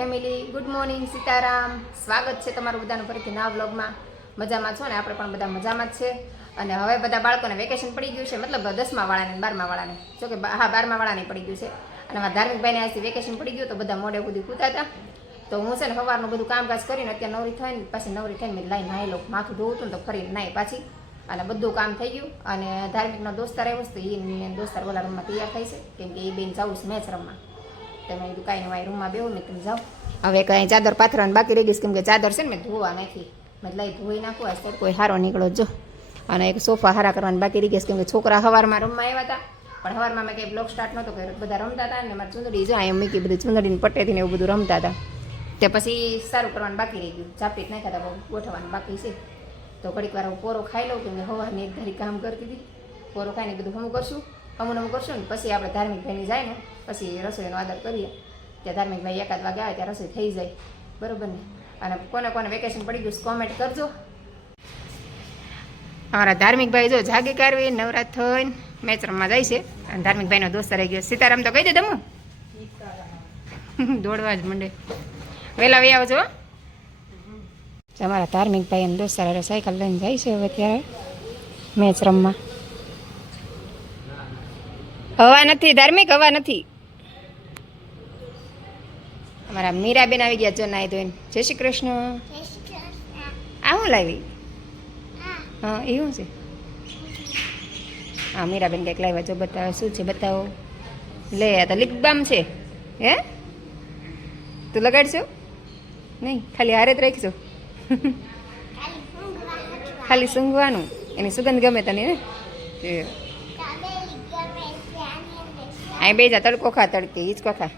Family, good morning, Sitaram. સ્વાગત છે તમારું બધાનું ફરીથી નવા વ્લોગમાં. મજામાં છો ને? આપણે પણ બધા મજામાં જ છે. અને હવે બધા બાળકોને વેકેશન પડી ગયું છે, મતલબ 10મા વાળાને 12મા વાળાને, જો કે હા 12મા વાળાને પડી ગયું છે. અને અમારા ધાર્મિકભાઈને આજથી વેકેશન પડી ગયું તો બધા મોડે સુધી કૂતા હતા. તો હું છે ને સવારનું બધું કામકાજ કરીને અત્યારે નવરી થઈને પાછી નવરી થઈને મેં લાઈ નાહી લઉં, માથું ધોવું હતું ને તો ફરીને નાહી પાછી, અને બધું કામ થઈ ગયું. અને ધાર્મિકનો દોસ્તાર આવ્યો છે તો એ દોસ્તાર બોલા રૂમમાં તૈયાર થાય છે, કેમ કે એ બેન જવું છે મેચ રમવા. તમે કીધું કાંઈ નહીં, રૂમમાં બેહું ને તમે જાઓ. હવે કાંઈ ચાદર પાથરવાની બાકી રહી ગઈ, કેમ કે ચાદર છે ને મેં ધોવા નાખી, મેં લઈ ધોઈ નાખું. આ સર કોઈ હારો નીકળો જો. અને એક સોફા હારા કરવાની બાકી રહી ગઈ, કેમ કે છોકરા સવારમાં રમવા આવ્યા હતા, પણ સવારમાં મેં કંઈ બ્લોગ સ્ટાર્ટ નહોતો કર્યો. બધા રમતા હતા ને મારી ચૂંદડી જો એમ મૂકી, બધી ચૂંદડીને પટ્ટેથી ને એવું બધું રમતા હતા. તે પછી સારું કરવાનું બાકી રહી ગયું, ચાપી જ નાખ્યા હતા, ગોઠવવાનું બાકી છે. તો ઘડીક વાર પોરો ખાઈ લઉં, કેમ કે સવારની એક ધારી કામ કરતી હતી. પોરો ખાઈને બધું હમું કરશું, હમું કરશું ને પછી આપણે ધાર્મિકભાઈની જાય ને પછી રસોઈનો આદર કરીએ. ત્યાં ધાર્મિકભાઈ 1 વાગે આવે ત્યાં રસોઈ થઈ જાય, બરાબર ને? અને કોને કોને વેકેશન પડી ગયું કોમેન્ટ કરજો. અમારા ધાર્મિકભાઈ જો જાગી કાઢવી નવરાત થઈને મેચ રમવા જાય છે. અને ધાર્મિકભાઈનો દોસ્ત રહી ગયો સીતારામ તો કહી દે તમે દોડવા જ મંડે. વહેલા વહી આવજો. અમારા ધાર્મિકભાઈ અને દોસ્ત સાયકલ લઈને જાય છે હવે ત્યારે મેચ રમવા. હવા નથી ધાર્મિક, હવા નથી. અમારા મીરાબેન આવી ગયા જો નાઈ ધોઈને. જય શ્રી કૃષ્ણ. આ હું લાવી? હા એ શું છે? હા મીરાબેન કંઈક લાવ્યા જો, બતાવો શું છે બતાવો. લે આ તો લિપ બામ છે. હે તું લગાડશો? નહીં, ખાલી હારે જ રાખીશું. ખાલી સૂંઘવાનું, એની સુગંધ ગમે તને ને? અહીં બે જા, તડકો ખા, તડકે હિંચકો ખા.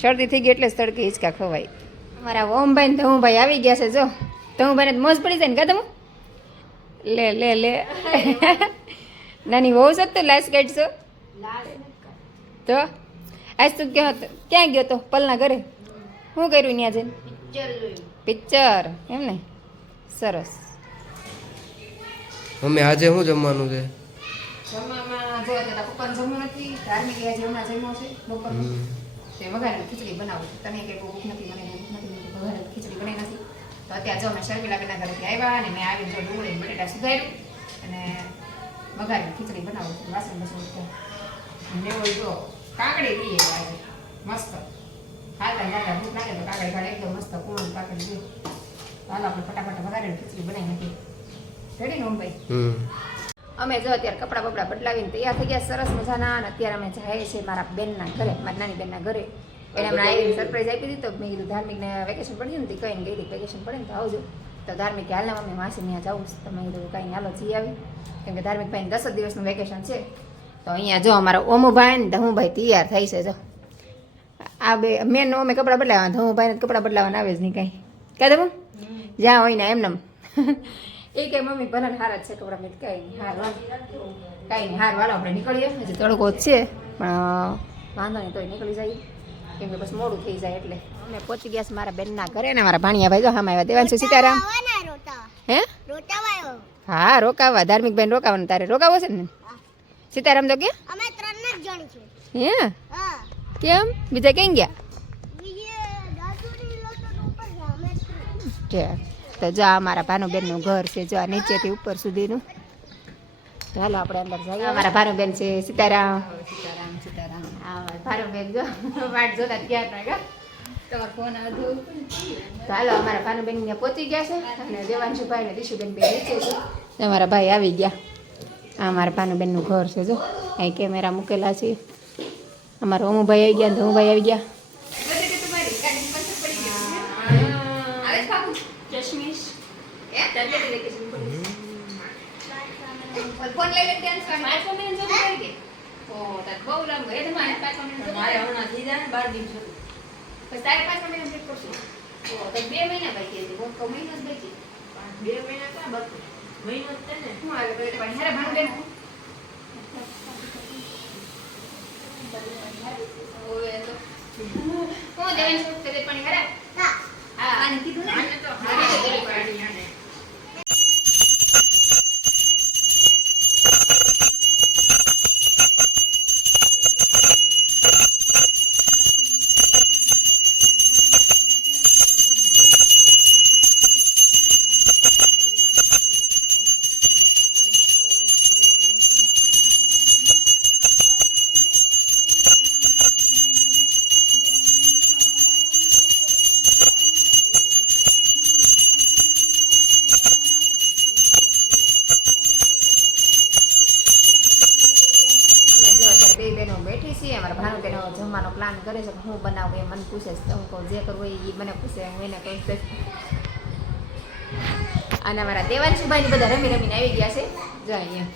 શરદી થઈ ગઈ એટલે જ તડકે હિંચકા ખવાય. અમારા ઓમભાઈ ને ધમુભાઈ આવી ગયા છે જો. ધમુભાઈને મોજ પડી જાય ને કા ધમુ? લે લે લે નાની બહુ સત તો લાશ કાઢશો તો. આજ તું ક્યાં ગયો તો? પલના ઘરે શું કર્યું ત્યાં જઈને? પિક્ચર એમ ને? સરસ. મમ્મી આજે શું જમવાનું છે? જમવામાં જો અત્યારે પપ્પાને જમવું નથી, ધાર્મિક આજે હમણાં જમ્યો છે બપોર. તે વઘારેલી ખીચડી બનાવું. તને કંઈ બહુ ભૂખ નથી, મને ભૂખ નથી, વઘારેલી ખીચડી બનાવી નથી. તો અત્યારે જો મેં શર્મિલાબેનના ઘરેથી આવ્યા અને મેં આવીને જો ડુંગળી બટેટા સુધાર્યું અને વઘારેલી ખીચડી બનાવું છું. વાસણ બસણ મેં જો કાકડી પીએ આજે મસ્ત. ખાતા ખાતા ભૂખ લાગે તો કાકડી ખાડે એકદમ મસ્ત પૂર્ણ કાકડી જોઈએ. હાલો આપણે ફટાફટ વઘારેલી ખીચડી બનાવી નાખીએ. રેડી ને ઓમભાઈ? અમે જો અત્યારે કપડાં બપડા બદલાવીને તૈયાર થઈ ગયા સરસ મજાના. અને અત્યારે અમે જાય છે મારા બેનના ઘરે, મારી નાની બેનના ઘરે. એને હમણાં આવીને સરપ્રાઈઝ આપી દીધી. તો મેં કીધું ધાર્મિકને વેકેશન પડી ને કહીને ગઈ વેકેશન પડે ને તો આવજો. તો ધાર્મિક હાલ ને મમ્મી માસી ત્યાં જાઉં તો મેં કીધું કાંઈ હાલો જઈ આવી, કેમ કે ધાર્મિકભાઈને 10 જ દિવસનું વેકેશન છે. તો અહીંયા જો અમારા ઓમુભાઈ ને ધમુભાઈ તૈયાર થાય છે જો. આ બે મેન અમે કપડાં બદલાવવાના, ધમુભાઈને કપડાં બદલાવાના આવે જ નહીં કાંઈ. ક્યાં ધમુ? જ્યાં હોય ને એમને એ કે મમ્મી ભલે હારા જ છે કપડાં. મેં કાંઈ નહીં, હાર કાંઈ નહીં, હાર વાળો આપણે નીકળીએ. હજી તડકો જ છે પણ વાંધો નહીં, તોય નીકળી જાય, કેમ કે બસ મોડું થઈ જાય એટલે. અમે પહોંચી ગયા છે મારા બેનના ઘરે ને મારા ભાણિયા ભાઈ જો સામે આવ્યા. દેવાંશુ સીતારામ. હે હા રોકાવા, ધાર્મિકભાઈને રોકાવાનું. તારે રોકાવો છે ને? સીતારામ તો કે અમે 3 જ જણ છે. હે કેમ? બીજા ક્યાં ગયા? તો જો આ મારા ભાનુબેનનું ઘર છે જો, આ નીચેથી ઉપર સુધીનું. ચાલો આપણે અંદર જઈએ. અમારા ભાનુબેન છે. સીતારામ. સીતારામ સીતારામ. હા ભાનુબેન જો વાટ જોતા ગયા હતા. તમારો ફોન આવ્યો. ચાલો અમારા ભાનુબેન ત્યાં પહોંચી ગયા છે. અને દેવાંશુભાઈ ને દિશુબેન બે નીચે છે. અમારા ભાઈ આવી ગયા. આ અમારા ભાનુબેનનું ઘર છે જો, અહીં કેમેરા મૂકેલા છે. અમારા ઓમુભાઈ આવી ગયા, ધમુભાઈ આવી ગયા. ફોન લઈ લે ત્યાં મારે ફોન લઈને જવું કરી દે. ઓ તાર બહુ લાંબો એ તમારે 5 મિનિટ મારે હમણાં થઈ જાય 12 દિવસ પછી તારે 5 મિનિટ વેટ કરશું. ઓ તો 2 મહિના બાકી છે. બહુ મહિનો જ બાકી. 2 મહિના ક્યાં બાકી? મહિનો જ છે ને. હું આવે તો પણ હારે ભાણું બેન ઓએ તો હું દેવન સુખ કરે પણ હારે. હા હા આને કીધું ને આને તો હારે કરી પાડી આને. હું બનાવું એ મને પૂછે છે. હું કહું જે કરવું હોય એ મને પૂછે, હું એને કહું છું. અને અમારા દેવાંશુભાઈ બધા રમી રમીને આવી ગયા છે. જો અહીંયા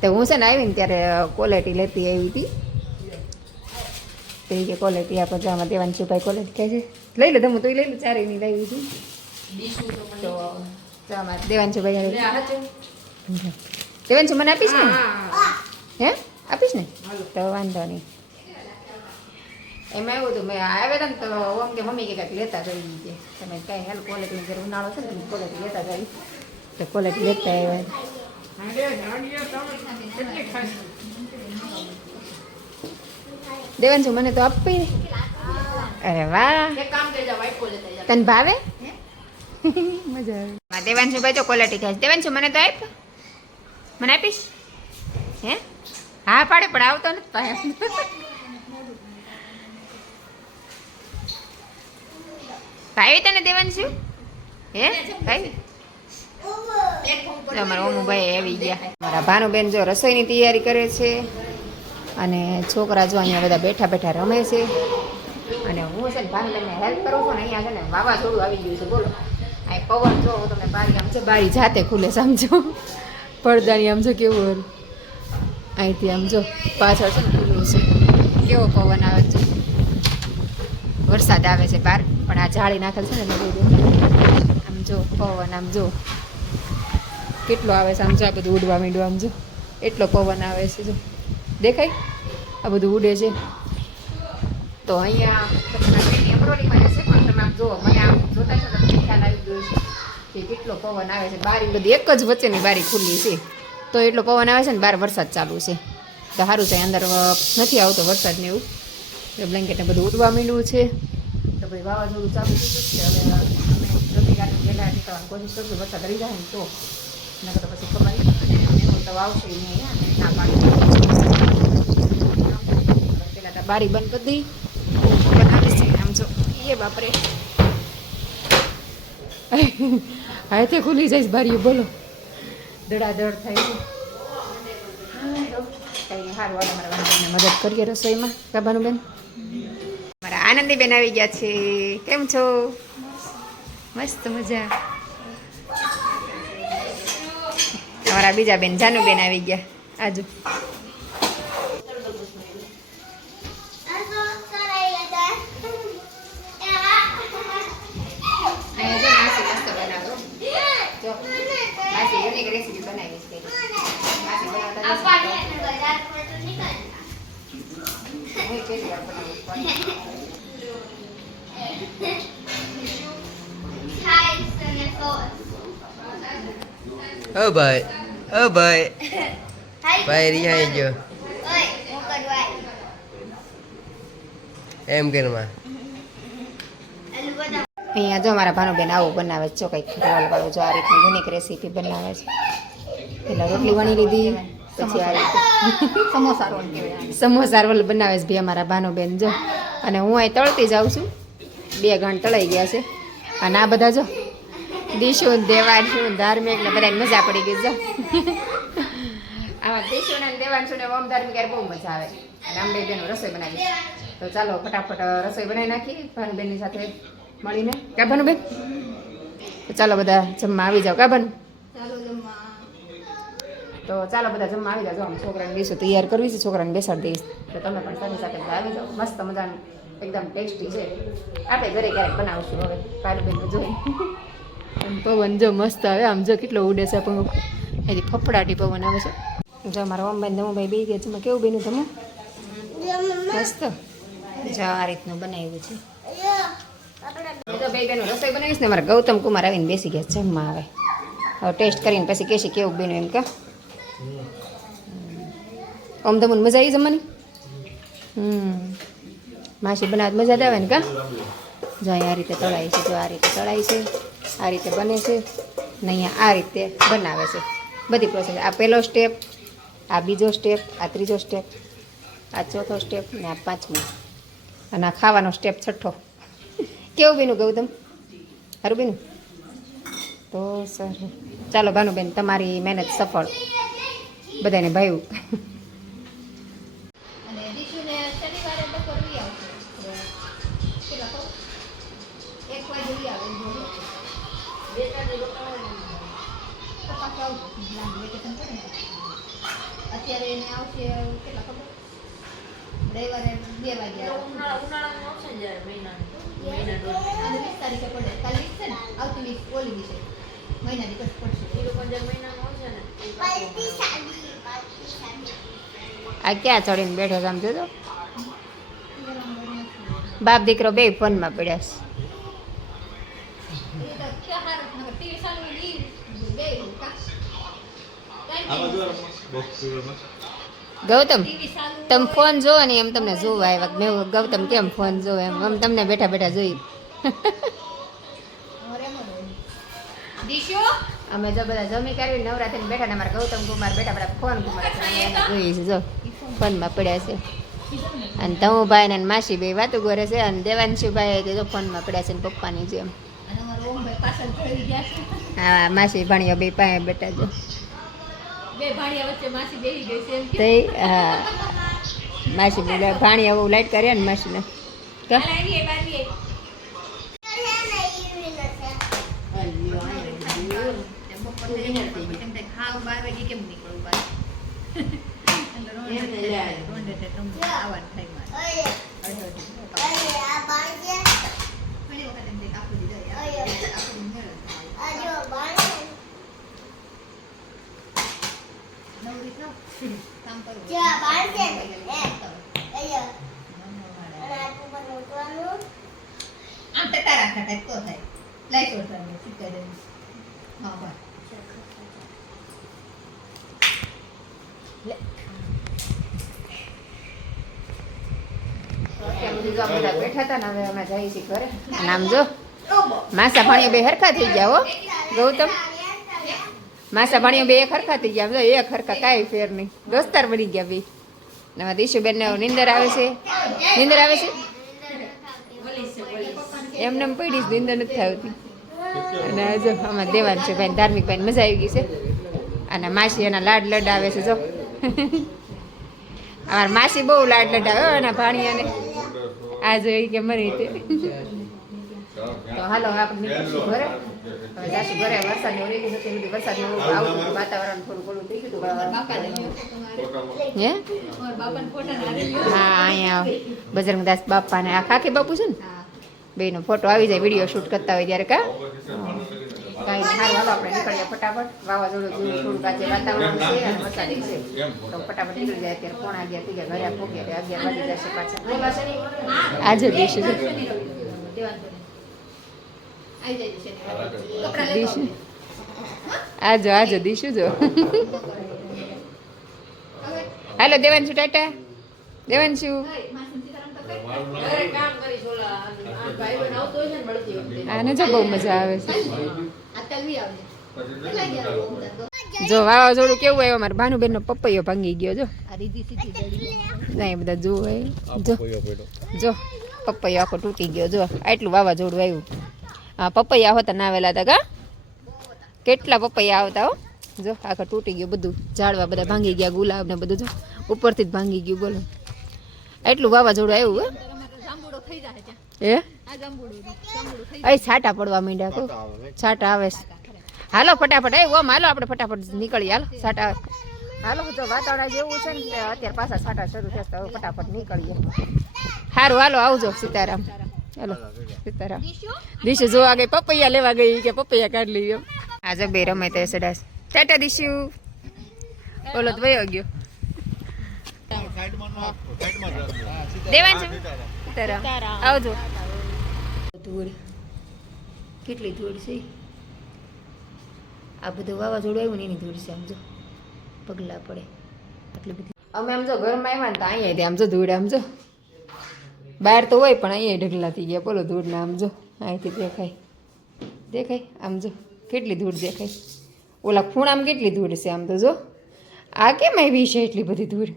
તો હું છે ને આવી ને ત્યારે ક્વોલિટી લેતી આવી હતી. તો એ કે ક્વોલિટી આપણે જો આમાં દેવાંશુભાઈ ક્વોલિટી કહે છે લઈ લે તમે તો લઈ લે ચારે ની લાવી હતી. તો જો આમાં દેવાંશુભાઈ દેવાંશુ મને આપીશ ને? હે આપીશ ને? તો વાંધો નહીં. એમાં એવું હતું મેં આવ્યા હતા ને તો ઓમ કે મમ્મી કે કાંઈક લેતા જઈ કે તમે કાંઈ હેલ ક્વોલિટીની જ્યારે ઉનાળો છે ને ક્વોલિટી લેતા જાય તો ક્વોલિટી લેતા આવ્યા. દેવાંશુ મને તો આપી. અરે વાહ, તને ભાવે? મજા આવે. દેવાંશુભાઈ તો ક્વોલિટી ખાય. દેવાંશુ મને તો આપ, મને આપીશ? હે હા પાડે પણ આવતો નથી પાસે. ભાઈ તને દેવાંશુ? હે ભાઈ અમારા ઓમુભાઈ આવી ગયા. મારા ભાનુબેન જો રસોઈની તૈયારી કરે છે અને છોકરા જો અહીંયા બધા બેઠા બેઠા રમે છે. અને હું છે ને ભાનુબેનને હેલ્પ કરું છું ને અહીંયા છે ને વાવાઝોડું આવી ગયું છે. બોલો આ પવન જો તમે બારી આમ છે, બારી જાતે ખુલે સમજો, પડદાની આમ જો કેવું અહીંથી આમ જો પાછળ છે ને ખુલ્લું છે, કેવો પવન આવે છે. વરસાદ આવે છે બહાર પણ આ જાળી નાખેલ છે ને આમ જો પવન આમ જો કેટલો આવે છે. આમ જો આ બધું ઉડવા માંડ્યું આમ જો એટલો પવન આવે છે. જો દેખાય આ બધું ઉડે છે. તો અહીંયા એમ્બ્રોઇડરીમાં રહેશે પણ તમે આમ જુઓ મને આમ જોતા છો તમને ખ્યાલ આવી ગયો છે કે કેટલો પવન આવે છે. બારી બધી એક જ વચ્ચેની બારી ખુલ્લી છે તો એટલો પવન આવે છે ને. બહાર વરસાદ ચાલુ છે તો સારું છે, અંદર નથી આવતો વરસાદ ને એવું. બ્લેન્કેટને બધું ઉડવા માંડ્યું છે તો ભાઈ વાવાઝોડું ચાલુ થઈ ગયું છે. હવે અમે રમી ગાડી વહેલા નીકળવાની કોશિશ કરશું. વરસાદ રહી જાય ને તો નકર તો પછી ખબર નહીં તો આવશે નહીં. ના પાડી પેલા તો બારી બંધ કરી દઈ બનાવીશ છે આમ જો એ બાપરે હાથે ખુલી જઈશ બારીઓ. બોલો દડાદડ થાય છે. કંઈ સારું વાળા મારા ભાનુબેનને મદદ કરીએ રસોઈમાં. કા ભાનુબેન? મારા આનંદીબેન આવી ગયા છે. કેમ છો? મસ્ત મજા. અમારા બીજા બેન જાનુબેન આવી ગયા. આજુ રેસીપી બનાવી છે. ઓ ભાઈ, ઓ ભાઈ, ભાઈ રિહાઈ ગયો એમ ઘરમાં. અહીંયા જો મારા ભાનુબેન આવું બનાવે છે. જો કંઈક રોલ વાળું જો આ રીતની યુનિક રેસીપી બનાવે છે. પેલા રોટલી વણી લીધી પછી આ રીતે સમોસા રોલ કહેવાય. સમોસા રોલ બનાવે છે ભાઈ અમારા ભાનુબેન જો. અને હું અહીં તળતી જાઉં છું. 2 ગણ તળાઈ ગયા છે. અને આ બધા જો દીશું દેવાંશું ધાર્મિક ને બધાને મજા પડી ગઈ. જો આમાં દીશું ને દેવાંશું ને ઓમ ધાર્મિક બહુ મજા આવે. અને આમ બે બેનો રસોઈ બનાવી. તો ચાલો ફટાફટ રસોઈ બનાવી નાખી ભાનુબેનની સાથે મળીને. કા ભાનુબેન? તો ચાલો બધા જમવા આવી જાઓ. કા ભાનુ? તો ચાલો બધા જમવા આવી જાઓ. આમ છોકરાને બેસું તૈયાર કરવી છે, છોકરાને બેસાડી દઈશ. તો તમે પણ સાથે સાથે આવી જાઓ. મસ્ત મજાનું એકદમ ટેસ્ટી છે. આપણે ઘરે ક્યારેક બનાવશું હવે ભાનુબેન જોઈ. પવન જો મસ્ત આવે આમ જો કેટલો ઉડે છે. પણ એથી ફફડાટી પવન આવે છે. જો મારા ઓમભાઈ ધમુભાઈ બે ગયા છે. કેવું બેનું તમે? મસ્ત. જો આ રીતનું બનાવ્યું છે. તો બે બેનો રસોઈ બનાવીશ ને. મારા ગૌતમ કુમાર આવીને બેસી ગયા જમવા. આવે હવે ટેસ્ટ કરીને પછી કહેશે કેવું બેનું એમ. કા ઓમ ધમુન મજા આવી જમવાની? માસી બનાવત મજા જ આવે ને? કા જો આ રીતે તળાય છે. જો આ રીતે તળાય છે, આ રીતે બને છે ને અહીંયા આ રીતે બનાવે છે. બધી પ્રોસેસ. આ પહેલો સ્ટેપ, આ બીજો સ્ટેપ, આ ત્રીજો સ્ટેપ, આ ચોથો સ્ટેપ ને આ પાંચમો, અને આ ખાવાનો સ્ટેપ છઠ્ઠો. કેવું બેનું ગૌતમ? સારું બેનું? તો સારું. ચાલો ભાનુબેન તમારી મહેનત સફળ. બધાને ભાવ્યું. એક વાગે લઈ આવે તો પાછું આવજો લાંબુ વેકેશન પડે ને અત્યારે એને આવશે કેટલા ખબર રવિવારે 2 વાગે આવે. અને 20 તારીખે પડે કાલે 20 છે ને આવતી 20 ઓલી વિશે મહિના દિવસ પડશે આ ક્યાં ચડીને બેઠો છે આમ જોજો બાપ દીકરો બે ફોનમાં પડ્યા છે એ તો ક્યાં હારું નકર ટીવી ચાલુ ઈ બે કા ગૌતમ ટીવી ચાલુ તમે ફોન જોવો ને એમ તમને જોવા આવ્યા મેં કીધું, ગૌતમ કેમ ફોન જોવે એમ આમ તમને બેઠા બેઠા જોઈ અરે મરો દીશો અમે જો બધા જમી કરી નવરા થઈને બેઠા ને અમારા ગૌતમ કુમાર બેઠા બેઠા ફોન કુમાર જોઈએ છે જો ફોનમાં પડ્યા છે અને તમુભાઈ ને માસી ભાઈ વાતું કરે છે અને દેવાંશુભાઈ તે જો ફોનમાં પડ્યા છે ને પપ્પાની જેમ અને અમારો ઓમભાઈ પાછળ જોઈ ગયા છે હા માસી ભાણીઓ બે પાસે બેઠા છે બે ભાડિયા વચ્ચે માસી બેહી ગઈ છે એમ કે તે હા માસી બોલે ભાણી આવું લાઈટ કર્યા ને માસીને કા હાલ આવી બારી ખાવ 12 વાગે કેમ નીકળું બાર આવવાનું થાય મારે ઘણી વખત એમ થાય આખું દીધા આખું મેળ નવરી થાવ કામ કરો આમ ટટા રાખા ટાઈપ તો થાય લાઈટ ઓછા સીધા દે હા બસ બેઠા હતા ને હવે અમે જઈએ છીએ ઘરે અને આમ જો માસા ભાણીઓ બે હરખા થઈ ગયા હો ગૌતમ માસા ભાણીઓ બે એક હરખા થઈ ગયા આમ જો એક હરખા કાંઈ ફેર નહીં દોસ્તાર બની ગયા બે ને દીશુબેન ને નીંદર આવે છે નીંદર આવે છે એમને એમ પડી જ નીંદર નથી આવતી અને જો આમાં દેવાન છે ભાઈ ધાર્મિક ભાઈ મજા આવી ગઈ છે અને માસી એના લાડ લડ આવે છે જો અમારા માસી બહુ લાડ લડ આવે એના ભાણિયાને આ જો કે મરી તે તો હાલો આપણે નીકળીશું ઘરે હવે જાશું ઘરે વરસાદ ને ઓલી ગયું બધું વરસાદ ને આવતું વાતાવરણ થોડું ઓલું થઈ ગયું બાપા ને હે બાપાને ફોટા ના હા અહીંયા બજરંગદાસ બાપા ને આ ખાખી બાપુ છે ને બેનો ફોટો આવી જાય વિડીયો શૂટ કરતા હોય ત્યારે કા કાંઈ સારું હાલો આપણે નીકળીએ ફટાફટ વાવાઝોડું જેવું થોડુંક આજે વાતાવરણ છે અને વરસાદી છે તો ફટાફટ નીકળી જાય અત્યારે 11:30 થઈ ગયા ઘરે પહોંચે 11 વાગી જશે પાછા આજે દિવસે દીશું આજો આજો દીશું જો હાલો દેવાંશુ ટાટા દેવાંશુ આને જો બહુ મજા આવે છે જો વાવાઝોડું કેવું આવ્યું અમારે ભાનુબેન નો પપૈયો ભાંગી ગયો જો નહીં બધા જોવે જો જો પપૈયો આખો તૂટી ગયો જો આટલું વાવાઝોડું આવ્યું હા પપૈયા હોતા ના આવેલા હતા કા કેટલા પપૈયા આવતા હો જો આખા તૂટી ગયું બધું ઝાડવા બધા ભાંગી ગયા ગુલાબ ને બધું જો ઉપરથી જ ભાંગી ગયું બોલો એટલું વાવાઝોડું આવ્યું હે એ છાંટા પડવા માંડ્યા કહું છાંટા આવે છે હાલો ફટાફટ ઓમ હાલો આપણે ફટાફટ નીકળીએ હાલો છાંટા હાલો જો વાતાવરણ જેવું છે ને અત્યારે પાછા છાંટા શરૂ થશે હવે ફટાફટ નીકળીએ સારું હાલો આવજો સીતારામ હાલો સીતારામ દીશુ જોવા ગઈ પપૈયા લેવા ગઈ કે પપૈયા કાઢ લઈએ આજે બે રમે તે સડાસ ટાટા દીશુ ઓલો તો વયો ગયો દેવાન છે સીતારામ આવજો ધૂળ કેટલી ધૂળ છે આ બધું વાવાઝોડું આવ્યું ને એની ધૂળ છે આમ જો પગલા પડે આટલી બધી અમે આમ જો ઘરમાં આવ્યા ને તો અહીંયા આમ જો ધૂળ આમ જો બહાર તો હોય પણ અહીંયા ઢગલા થઈ ગયા બોલો ધૂળના આમ જો અહીંથી દેખાય દેખાય આમ જો કેટલી ધૂળ દેખાય ઓલા ખૂણામાં કેટલી ધૂળ છે આમ તો જો આ કેમ આવી છે એટલી બધી ધૂળ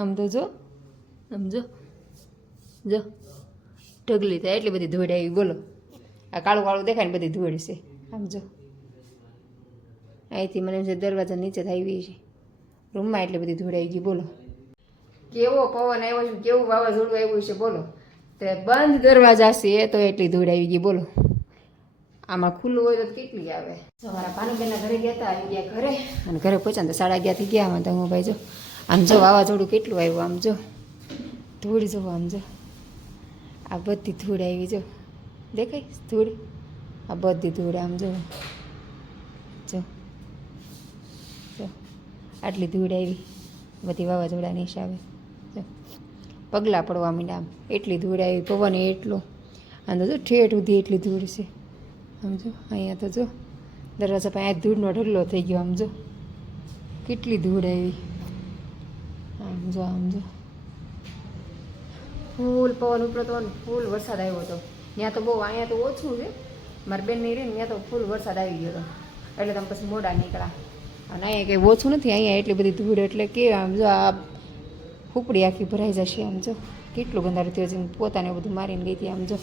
આમ તો જો આમ જો જો ઢગલી થાય એટલી બધી ધૂળ આવી બોલો આ કાળું કાળું દેખાય ને બધી ધૂળ છે આમ જો અહીંથી મને એમ છે દરવાજા નીચે આવી છે રૂમમાં એટલી બધી ધૂળ આવી ગઈ બોલો કેવો પવન આવ્યો છે કેવું વાવાઝોડું આવ્યું છે બોલો તો તે બંધ દરવાજા છે તો એટલી ધૂળ આવી ગઈ બોલો. આમાં ખુલ્લું હોય તો કેટલી આવે. અમારા ભાનુબેનના ઘરે ગયા હતા, આવી ગયા ઘરે અને ઘરે પહોંચ્યા તો 11:30 થઈ ગયા. આમાં તો હું ભાઈ જો આમ જો વાવાઝોડું કેટલું આવ્યું. આમ જો ધૂળ જો, આમ જો આ બધી ધૂળ આવી જો, દેખાય ધૂળ, આ બધી ધૂળ આમ જો જો જો આટલી ધૂળ આવી બધી વાવાઝોડાની હિસાબે. જો પગલાં પડવા માંડ્યા આમ એટલી ધૂળ આવી, પવન એટલો. આમ તો જો ઠેઠ સુધી એટલી ધૂળ છે. આમ જો અહીંયા તો જો દરવાજા પાસે આ ધૂળનો ઢગલો થઈ ગયો. આમ જો કેટલી ધૂળ આવી. આમ જો ફૂલ પવન ઉપડતો હતો ને ફૂલ વરસાદ આવ્યો હતો. ત્યાં તો બહુ, અહીંયા તો ઓછું છે. મારી બેન નહીં રહી ને ત્યાં તો ફૂલ વરસાદ આવી ગયો હતો એટલે તમે પછી મોડા નીકળ્યા. અને અહીંયા કંઈ ઓછું નથી, અહીંયા એટલી બધી ધૂળ એટલે કે આમ જો આ ફૂપડી આખી ભરાઈ જશે. આમ જો કેટલું ગંધારું થયું છે, પોતાને બધું મારીને ગઈ હતી. આમ જો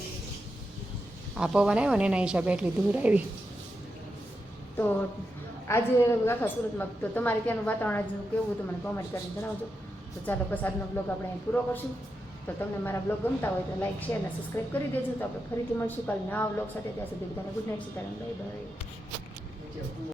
આ પવન આવ્યો ને એના હિસાબે એટલી ધૂળ આવી. તો આજે આખા સુરતમાં તો તમારે ત્યાંનું વાતાવરણ આજે કેવું હતું મને કોમેન્ટ કરીને જણાવજો. તો ચાલો બસ આજનો બ્લોગ આપણે અહીં પૂરો કરશું. તો તમને મારા બ્લોગ ગમતા હોય તો લાઈક, શેર અને સબસ્ક્રાઈબ કરી દેજો. તો આપણે ફરીથી મળશું કાલે નવા બ્લોગ સાથે. ત્યાં સુધી બધાને good night, Sitaram, bye bye.